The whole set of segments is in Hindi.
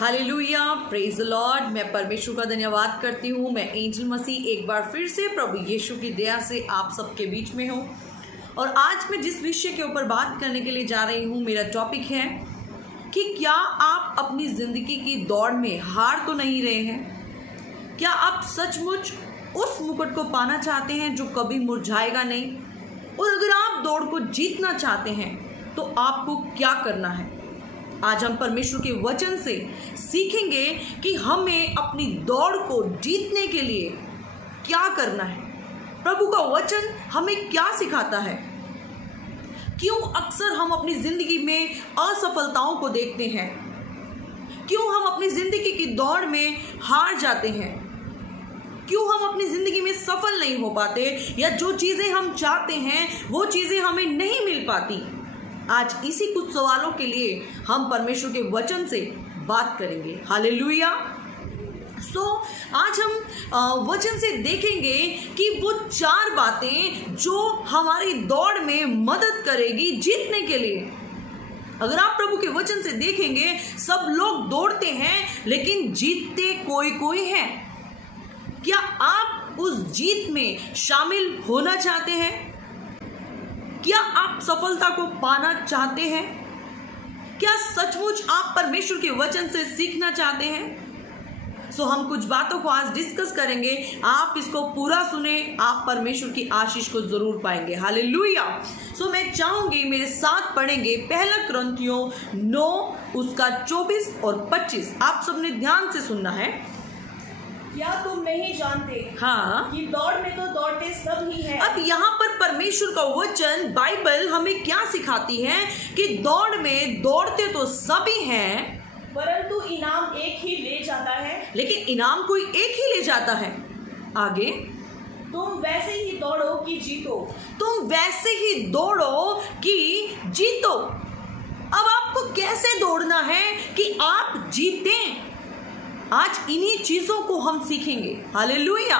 Hallelujah, praise the Lord. मैं परमेश्वर का धन्यवाद करती हूँ। मैं एंजल मसीह एक बार फिर से प्रभु यीशु की दया से आप सबके बीच में हूँ। और आज मैं जिस विषय के ऊपर बात करने के लिए जा रही हूँ, मेरा टॉपिक है कि क्या आप अपनी ज़िंदगी की दौड़ में हार तो नहीं रहे हैं? क्या आप सचमुच उस मुकुट को पाना चाहते हैं जो कभी मुरझाएगा नहीं? और अगर आप दौड़ को जीतना चाहते हैं तो आपको क्या करना है? आज हम परमेश्वर के वचन से सीखेंगे कि हमें अपनी दौड़ को जीतने के लिए क्या करना है। प्रभु का वचन हमें क्या सिखाता है? क्यों अक्सर हम अपनी जिंदगी में असफलताओं को देखते हैं? क्यों हम अपनी जिंदगी की दौड़ में हार जाते हैं? क्यों हम अपनी जिंदगी में सफल नहीं हो पाते, या जो चीजें हम चाहते हैं वो चीजें हमें नहीं मिल पाती? आज इसी कुछ सवालों के लिए हम परमेश्वर के वचन से बात करेंगे। हालेलुया। आज हम वचन से देखेंगे कि वो 4 बातें जो हमारी दौड़ में मदद करेगी जीतने के लिए। अगर आप प्रभु के वचन से देखेंगे, सब लोग दौड़ते हैं लेकिन जीतते कोई कोई है। क्या आप उस जीत में शामिल होना चाहते हैं? क्या आप सफलता को पाना चाहते हैं? क्या सचमुच आप परमेश्वर के वचन से सीखना चाहते हैं? हम कुछ बातों को आज डिस्कस करेंगे। आप इसको पूरा सुने, आप परमेश्वर की आशीष को जरूर पाएंगे। हालेलुया। मैं चाहूंगी मेरे साथ पढ़ेंगे पहला कुरिन्थियों 9 उसका 24 और 25। आप सबने ध्यान से सुनना है। क्या तुम नहीं जानते कि दौड़ में तो दौड़ते सब ही हैं। अब यहाँ पर परमेश्वर का वचन बाइबल हमें क्या सिखाती है कि दौड़ में दौड़ते तो सभी हैं, परंतु इनाम एक ही ले जाता है। लेकिन इनाम कोई एक ही ले जाता है। आगे, तुम वैसे ही दौड़ो कि जीतो। तुम वैसे ही दौड़ो कि जीतो। अब आपको कैसे दौड़ना है कि आप जीतें? आज इन्हीं चीजों को हम सीखेंगे। हालेलुया।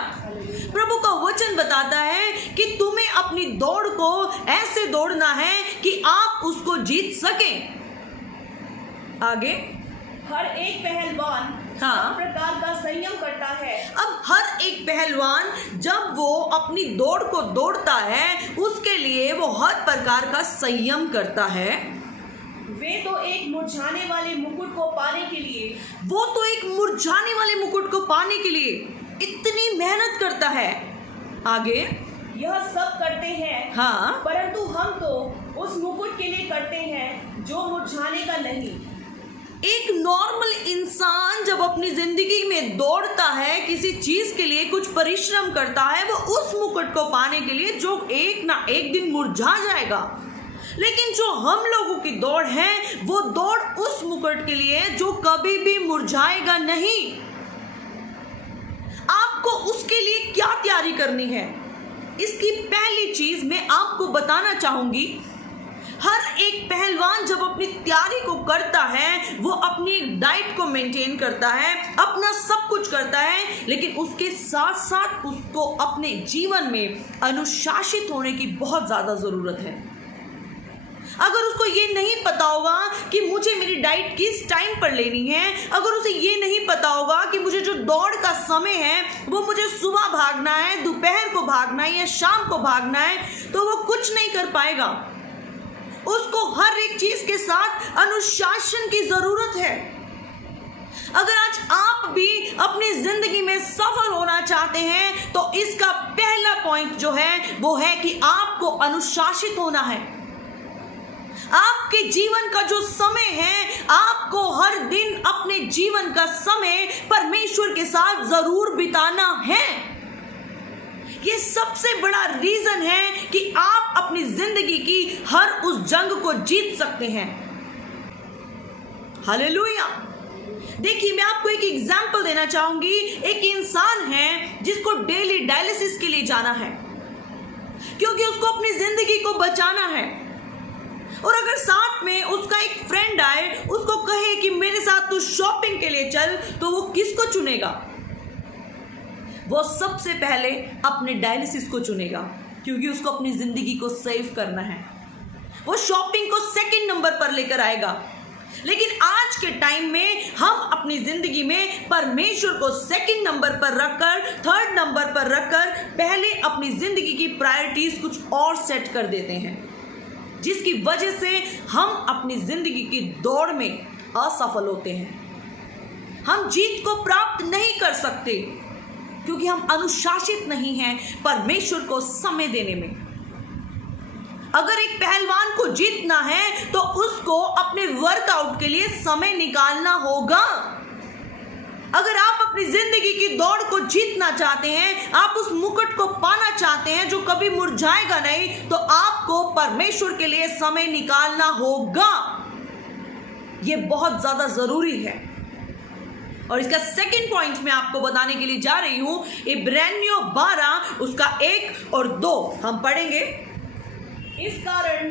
प्रभु का वचन बताता है कि तुम्हें अपनी दौड़ को ऐसे दौड़ना है कि आप उसको जीत सकें। आगे, हर एक पहलवान सब प्रकार का संयम करता है। अब हर एक पहलवान जब वो अपनी दौड़ को दौड़ता है, उसके लिए वो हर प्रकार का संयम करता है। वे तो एक मुरझाने वाले मुकुट को पाने के लिए इतनी मेहनत करता है। आगे, यह सब करते हैं, परंतु हम तो उस मुकुट के लिए करते हैं जो मुरझाने का नहीं। एक नॉर्मल इंसान जब अपनी जिंदगी में दौड़ता है, किसी चीज के लिए कुछ परिश्रम करता है, वो उस मुकुट को पाने के लिए जो एक ना एक दिन मुरझा जाएगा। लेकिन जो हम लोगों की दौड़ है, वो दौड़ उस मुकुट के लिए जो कभी भी मुरझाएगा नहीं। आपको उसके लिए क्या तैयारी करनी है? इसकी पहली चीज मैं आपको बताना चाहूंगी। हर एक पहलवान जब अपनी तैयारी को करता है, वो अपनी डाइट को मेंटेन करता है, अपना सब कुछ करता है, लेकिन उसके साथ साथ उसको अपने जीवन में अनुशासित होने की बहुत ज्यादा जरूरत है। अगर उसको ये नहीं पता होगा कि मुझे मेरी डाइट किस टाइम पर लेनी है, अगर उसे ये नहीं पता होगा कि मुझे जो दौड़ का समय है वो मुझे सुबह भागना है, दोपहर को भागना है या शाम को भागना है, तो वो कुछ नहीं कर पाएगा। उसको हर एक चीज के साथ अनुशासन की जरूरत है। अगर आज आप भी अपनी जिंदगी में सफल होना चाहते हैं, तो इसका पहला पॉइंट जो है वो है कि आपको अनुशासित होना है। आपके जीवन का जो समय है, आपको हर दिन अपने जीवन का समय परमेश्वर के साथ जरूर बिताना है। ये सबसे बड़ा रीजन है कि आप अपनी जिंदगी की हर उस जंग को जीत सकते हैं। हालेलुया। देखिए, मैं आपको एक एग्जांपल देना चाहूंगी। एक इंसान है जिसको डेली डायलिसिस के लिए जाना है, क्योंकि उसको अपनी जिंदगी को बचाना है। और अगर साथ में उसका एक फ्रेंड आए, उसको कहे कि मेरे साथ तू शॉपिंग के लिए चल, तो वो किसको चुनेगा? वो सबसे पहले अपने डायलिसिस को चुनेगा, क्योंकि उसको अपनी जिंदगी को सेव करना है। वो शॉपिंग को सेकंड नंबर पर लेकर आएगा। लेकिन आज के टाइम में हम अपनी जिंदगी में परमेश्वर को सेकंड नंबर पर रखकर, थर्ड नंबर पर रखकर पहले अपनी जिंदगी की प्रायोरिटीज कुछ और सेट कर देते हैं, जिसकी वजह से हम अपनी जिंदगी की दौड़ में असफल होते हैं। हम जीत को प्राप्त नहीं कर सकते क्योंकि हम अनुशासित नहीं हैं परमेश्वर को समय देने में। अगर एक पहलवान को जीतना है तो उसको अपने वर्कआउट के लिए समय निकालना होगा। अगर आप अपनी जिंदगी की दौड़ को जीतना चाहते हैं, आप उस मुकुट को पाना चाहते हैं जो कभी मुरझाएगा नहीं, तो आपको परमेश्वर के लिए समय निकालना होगा। यह बहुत ज्यादा जरूरी है। और इसका सेकंड पॉइंट मैं आपको बताने के लिए जा रही हूं, इब्रानियों 12 उसका 1 और 2 हम पढ़ेंगे। इस कारण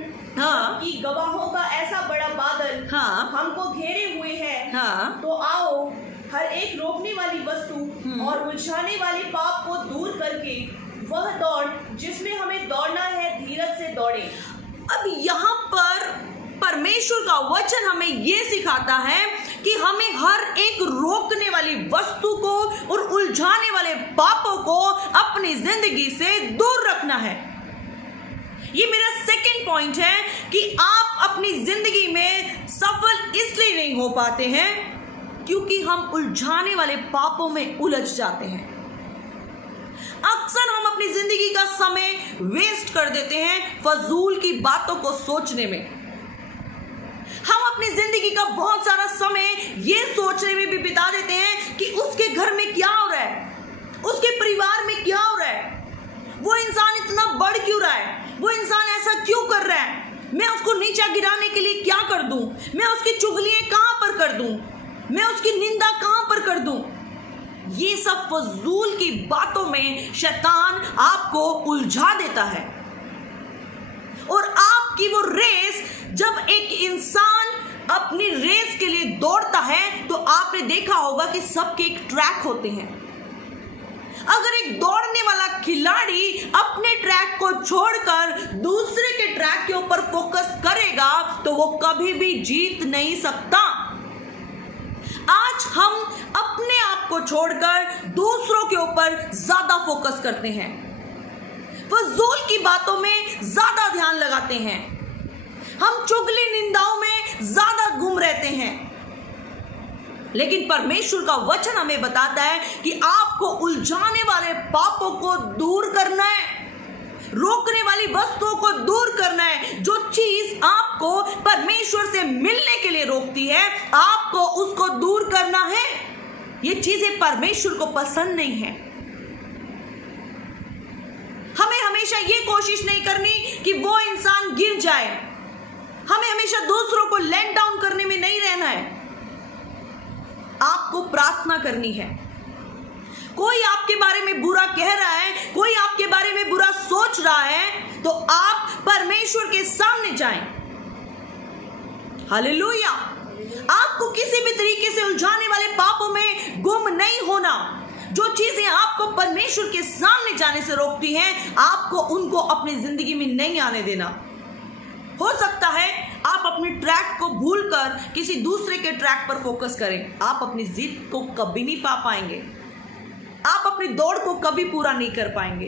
कि गवाहों का ऐसा बड़ा बादल हमको घेरे हुए है, तो आओ हर एक रोकने वाली वस्तु और उलझाने वाले पाप को दूर करके वह दौड़ जिसमें हमें दौड़ना है, धीरज से दौड़े। अब यहाँ पर परमेश्वर का वचन हमें यह सिखाता है कि हमें हर एक रोकने वाली वस्तु को और उलझाने वाले पापों को अपनी जिंदगी से दूर रखना है। ये मेरा सेकंड पॉइंट है कि आप अपनी जिंदगी में सफल इसलिए नहीं हो पाते हैं क्योंकि हम उलझाने वाले पापों में उलझ जाते हैं। अक्सर हम अपनी जिंदगी का समय वेस्ट कर देते हैं फजूल की बातों को सोचने में। हम अपनी जिंदगी का बहुत सारा समय ये सोचने में भी बिता देते हैं कि उसके घर में क्या हो रहा है, उसके परिवार में क्या हो रहा है, वो इंसान इतना बढ़ क्यों रहा है, वो इंसान ऐसा क्यों कर रहा है, मैं उसको नीचा गिराने के लिए क्या कर दूं, मैं उसकी चुगलियां कहां पर कर दूं, मैं उसकी निंदा कहां पर कर दूं। ये सब फजूल की बातों में शैतान आपको उलझा देता है। और आपकी वो रेस, जब एक इंसान अपनी रेस के लिए दौड़ता है तो आपने देखा होगा कि सबके एक ट्रैक होते हैं। अगर एक दौड़ने वाला खिलाड़ी अपने ट्रैक को छोड़कर दूसरे के ट्रैक के ऊपर फोकस करेगा तो वो कभी भी जीत नहीं सकता। आज हम अपने आप को छोड़कर दूसरों के ऊपर ज्यादा फोकस करते हैं, फजूल की बातों में ज्यादा ध्यान लगाते हैं, हम चुगली निंदाओं में ज्यादा गुम रहते हैं। लेकिन परमेश्वर का वचन हमें बताता है कि आपको उलझाने वाले पापों को दूर करना है, रोकने वाली वस्तुओं को दूर करना है। जो चीज आपको परमेश्वर से मिलने के लिए रोकती है, आपको उसको दूर करना है। ये चीजें परमेश्वर को पसंद नहीं है। हमें हमेशा ये कोशिश नहीं करनी कि वो इंसान गिर जाए, हमें हमेशा दूसरों को लेट डाउन करने में नहीं रहना है। आपको प्रार्थना करनी है। कोई आपके बारे में बुरा कह रहा है, कोई आपके बारे में बुरा सोच रहा है, तो आप परमेश्वर के सामने जाएं। हालेलुया। आपको किसी भी तरीके से उलझाने वाले पापों में गुम नहीं होना। जो चीजें आपको परमेश्वर के सामने जाने से रोकती हैं, आपको उनको अपनी जिंदगी में नहीं आने देना। हो सकता है आप अपने ट्रैक को भूलकर किसी दूसरे के ट्रैक पर फोकस करें, आप अपनी जीत को कभी नहीं पा पाएंगे, आप अपनी दौड़ को कभी पूरा नहीं कर पाएंगे।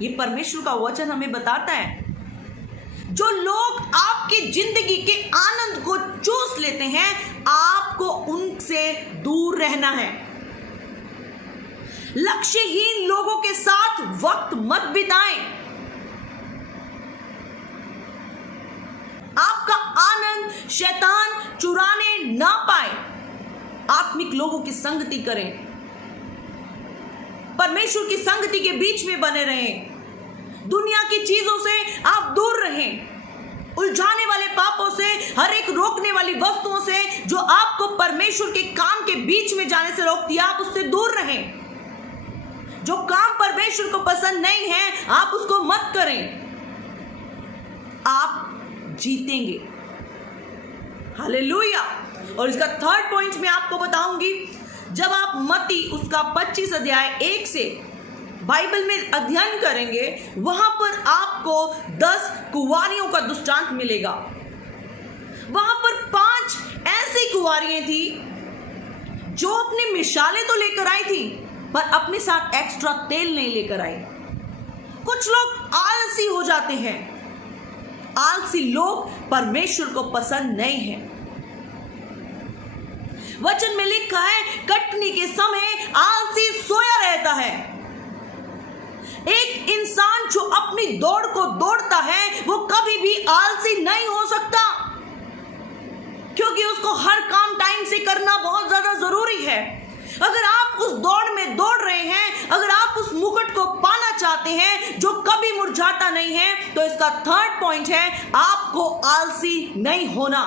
ये परमेश्वर का वचन हमें बताता है। जो लोग आपकी जिंदगी के आनंद को चूस लेते हैं, आपको उनसे दूर रहना है। लक्ष्यहीन लोगों के साथ वक्त मत बिताएं। आपका आनंद शैतान चुराने ना पाए। आत्मिक लोगों की संगति करें, परमेश्वर की संगति के बीच में बने रहें। दुनिया की चीजों से आप दूर रहें, उलझाने वाले पापों से, हर एक रोकने वाली वस्तुओं से जो आपको परमेश्वर के काम के बीच में जाने से रोकती है, आप उससे दूर रहें। जो काम परमेश्वर को पसंद नहीं है, आप उसको मत करें। आप जीतेंगे। हालेलुया। और इसका थर्ड पॉइंट मैं आपको बताऊंगी। जब आप मत्ती उसका 25 अध्याय 1 से बाइबल में अध्ययन करेंगे, वहां पर आपको 10 कुंवारियों का दृष्टांत मिलेगा। वहां पर 5 5 ऐसी कुंवारियां थी जो अपनी मिसालें तो लेकर आई थी पर अपने साथ एक्स्ट्रा तेल नहीं लेकर आई। कुछ लोग आलसी हो जाते हैं। आलसी लोग परमेश्वर को पसंद नहीं है। वचन में लिखा है कटनी के समय आलसी सोया रहता है। एक इंसान जो अपनी दौड़ को दौड़ता है वो कभी भी आलसी नहीं हो सकता, क्योंकि उसको हर काम टाइम से करना बहुत ज्यादा जरूरी है। अगर आप उस दौड़ में दौड़ रहे हैं, अगर आप उस मुकुट को पाना चाहते हैं जो कभी मुरझाता नहीं है, तो इसका 3rd पॉइंट है आपको आलसी नहीं होना।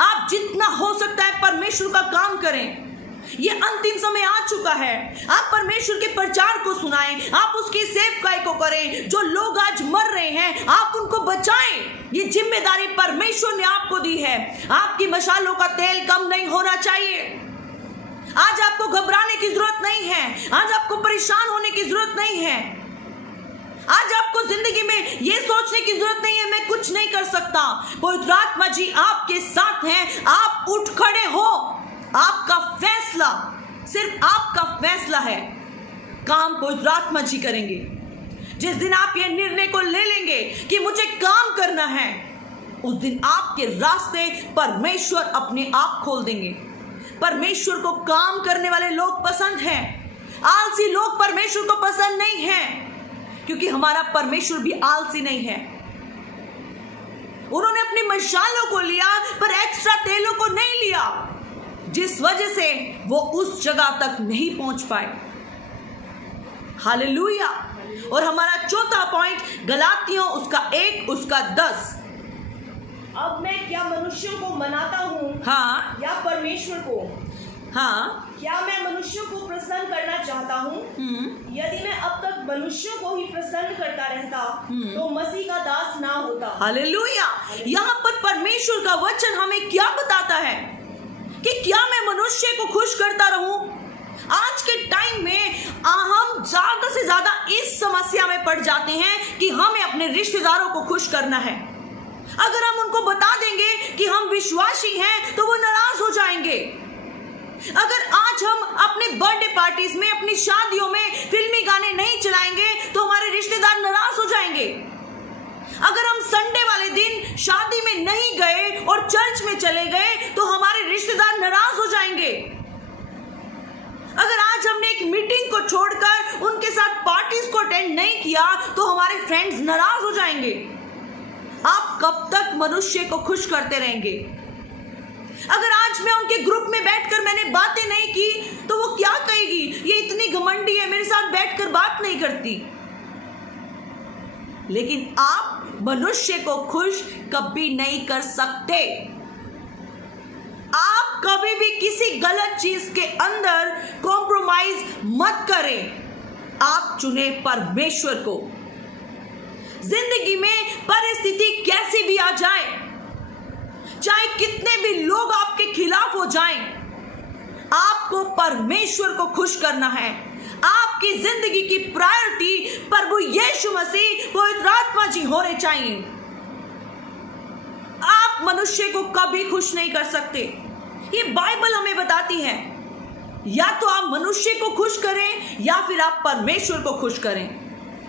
आप जितना हो सकता है परमेश्वर का काम करें। ये अंतिम समय आ चुका है। आप परमेश्वर के प्रचार को सुनाएं, आप उसकी सेवकाई को करें। जो लोग आज मर रहे हैं आप उनको बचाएं। ये जिम्मेदारी परमेश्वर ने आपको दी है। आपकी मशालों का तेल कम नहीं होना चाहिए। आज आपको घबराने की जरूरत नहीं है। आज आपको परेशान होने की जरूरत नहीं है। आज आपको जिंदगी में ये सोचने की जरूरत नहीं है मैं कुछ नहीं कर सकता। पवित्र आत्मा जी आपके साथ हैं। आप उठ खड़े हो। आपका फैसला, सिर्फ आपका फैसला है। काम पवित्र आत्मा जी करेंगे। जिस दिन आप ये निर्णय को ले लेंगे कि मुझे काम करना है, उस दिन आपके रास्ते परमेश्वर अपने आप खोल देंगे। परमेश्वर को काम करने वाले लोग पसंद हैं। आलसी लोग परमेश्वर को पसंद नहीं हैं, क्योंकि हमारा परमेश्वर भी आलसी नहीं है। उन्होंने अपनी मशालों को लिया पर एक्स्ट्रा तेलों को नहीं लिया, जिस वजह से वो उस जगह तक नहीं पहुंच पाए। हालेलुया। और हमारा 4था पॉइंट गलातियों उसका 1 उसका 10। अब मैं क्या मनुष्यों को मनाता हूँ हाँ या परमेश्वर को? हाँ क्या मैं मनुष्यों को प्रसन्न करना चाहता हूँ? यदि मैं अब तक मनुष्यों को ही प्रसन्न करता रहता तो मसीह का दास ना होता। हालेलुया। यहाँ पर परमेश्वर का वचन हमें क्या बताता है कि क्या मैं मनुष्य को खुश करता रहूं? आज के टाइम में हम ज्यादा से ज्यादा इस समस्या में पड़ जाते हैं कि हमें अपने रिश्तेदारों को खुश करना है। अगर हम उनको बता देंगे कि हम विश्वासी हैं तो वो नाराज हो जाएंगे। अगर आज हम अपने बर्थडे पार्टीज में, अपनी शादियों में फिल्मी गाने नहीं चलाएंगे तो हमारे रिश्तेदार नाराज हो जाएंगे। अगर हम संडे वाले दिन शादी में नहीं गए और चर्च में चले गए तो हमारे रिश्तेदार नाराज हो जाएंगे। अगर आज हमने एक मीटिंग को छोड़कर उनके साथ पार्टीज को अटेंड नहीं किया तो हमारे फ्रेंड्स नाराज हो जाएंगे। आप कब तक मनुष्य को खुश करते रहेंगे? अगर आज मैं उनके ग्रुप में बैठकर मैंने बातें नहीं की तो वो क्या कहेगी, ये इतनी घमंडी है, मेरे साथ बैठकर बात नहीं करती। लेकिन आप मनुष्य को खुश कभी नहीं कर सकते। आप कभी भी किसी गलत चीज के अंदर कॉम्प्रोमाइज मत करें। आप चुने परमेश्वर को। जिंदगी में परिस्थिति कैसी भी आ जाए, चाहे कितने भी लोग आपके खिलाफ हो जाएं, आपको परमेश्वर को खुश करना है। आपकी जिंदगी की प्रायोरिटी प्रभु यीशु मसीह पवित्र आत्मा जी होने चाहिए। आप मनुष्य को कभी खुश नहीं कर सकते। ये बाइबल हमें बताती है। या तो आप मनुष्य को खुश करें या फिर आप परमेश्वर को खुश करें।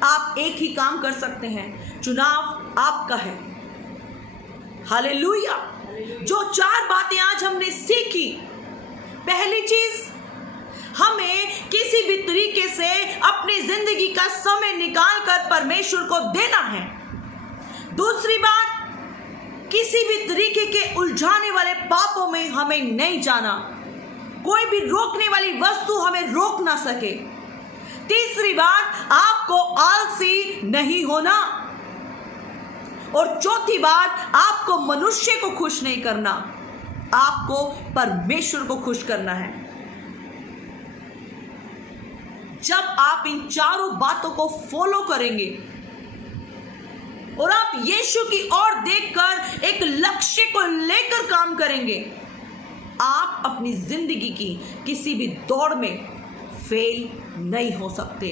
आप एक ही काम कर सकते हैं। चुनाव आपका है। हालेलुया। जो 4 बातें आज हमने सीखी, पहली चीज, हमें किसी भी तरीके से अपनी जिंदगी का समय निकालकर परमेश्वर को देना है। दूसरी बात, किसी भी तरीके के उलझाने वाले पापों में हमें नहीं जाना। कोई भी रोकने वाली वस्तु हमें रोक ना सके। तीसरी बात, आपको आलसी नहीं होना। और चौथी बात, आपको मनुष्य को खुश नहीं करना, आपको परमेश्वर को खुश करना है। जब आप इन 4 बातों को फॉलो करेंगे और आप यीशु की ओर देखकर एक लक्ष्य को लेकर काम करेंगे, आप अपनी जिंदगी की किसी भी दौड़ में फेल नहीं हो सकते।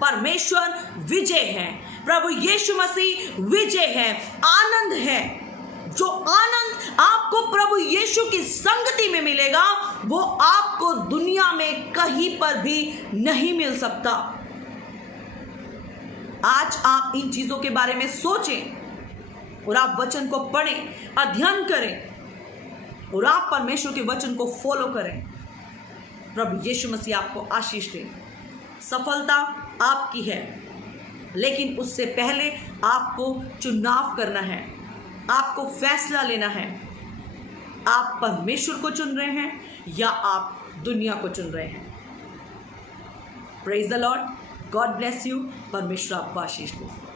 परमेश्वर विजय है, प्रभु यीशु मसीह विजय है, आनंद है। जो आनंद आपको प्रभु यीशु की संगति में मिलेगा वो आपको दुनिया में कहीं पर भी नहीं मिल सकता। आज आप इन चीजों के बारे में सोचें और आप वचन को पढ़ें, अध्ययन करें और आप परमेश्वर के वचन को फॉलो करें। प्रभु यीशु मसीह आपको आशीष दे। सफलता आपकी है, लेकिन उससे पहले आपको चुनाव करना है, आपको फैसला लेना है। आप परमेश्वर को चुन रहे हैं या आप दुनिया को चुन रहे हैं। Praise the Lord, God bless you. परमेश्वर आपको आशीष दे।